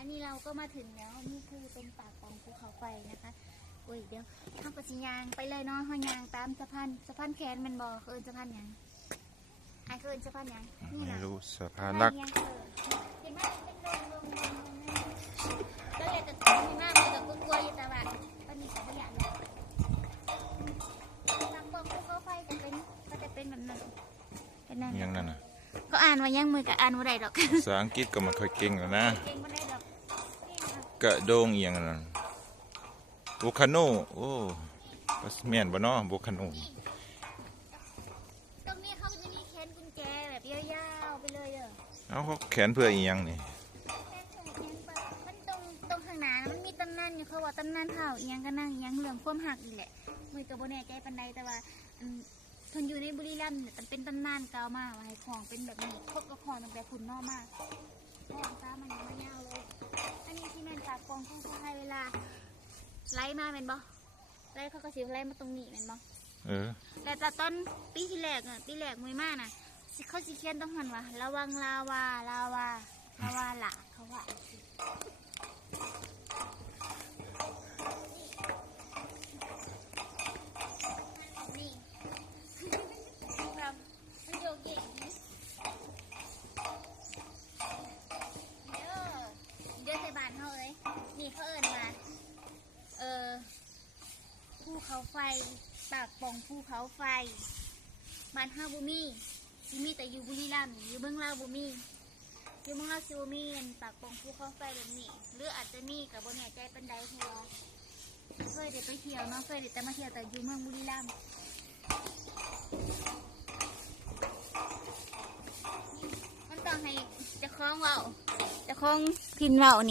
อันนี้เราก็มาถึงแล้วนี่คือเป็นปากของภูเขาไฟนะคะโอ้ยเดี๋ยวข้ามปสิยางไปเลยเนาะห้อยยางตามสะพานสะพานแขนแมันบอเคินสะพานหยังไอ้เคินสะพานหยังนี่ไม่นะรู้สะพานรักยังเคินเห็นไหมเป็นลงลงลงลงแล้วอยากจะมีมากเลยกับกลัวๆอยู่แต่ว่าตอนนี้ก็ไม่อยากเลยปากบอกภูเขาไฟจะเป็นก็จะเป็นแบบนั้นเป็นนั่นอิหยังนั่นน่ะ ก็อ่านว่ายังมือกับอ่านว่าใดดอก ภาษาอังกฤษก็ไม่ค่อยเก่งแล้วนะ เก่งว่าได้ดอ กนี่นะคะกระโดงอีหยังนั่นโบคาโนโอ้แม่นบ่เนาะโบคาโนตรงนี้เขาจะมีแขนกุญแจแบบยาวๆไปเลยเด้อเอาเขาแขนเพื่ออีหยังนี่แขนส่งแขนไปมันตรงตรงข้างหน้านะมันมีตำนานอยู่เขาว่าตำนานเท่าเอียงก็นั่งเอียงเรื่องความหักนี่แหละมือกับโบแน่ใจปันใดแต่ว่าอืมเพิ่นอยู่ในบุรีรัมย์เนี่ยมันเป็นตำนานเก่ามากว่าให้ของเป็นแบบนี้พวกกระของตั้งแต่คุณนอกมากของซ้ามันยังไม่ยาวเลย วลาไล่มาเป็นบ่ไล่เขาก็สิไล่มาตรงนี้เป็นบ่เออแต่แต่ต้นปีที่แรกอะปีแรกมวยมากน่ะสิเขาสิเขียนต้องหันว่าระวังลาวาลาวาลาวาหละเขาว่านี่ครับมันโยกเยกนี่เด้อเดี๋ยวใส่บานเขาเลยนี่เขาเอินมา เออ ภู เขาไฟ ปากป่องภูเขาไฟบ้านห้าบุมีที่มีแต่อยู่บุรีรัมย์อยู่เมืองล่าบุมีอยู่เมืองล่าซิบุมีอันปากป่องภูเขาไฟแบบนี้หรืออาจจะมีกับบนแน่ใจปันใดเพราะว่าเคยได้ไปเที่ยวเนาะเคยได้แต่มาเที่ยวแต่อยู่เมืองบุรีรัมย์มันต้องให้จะคล้องเว่าจะคล้องพินเว่านี่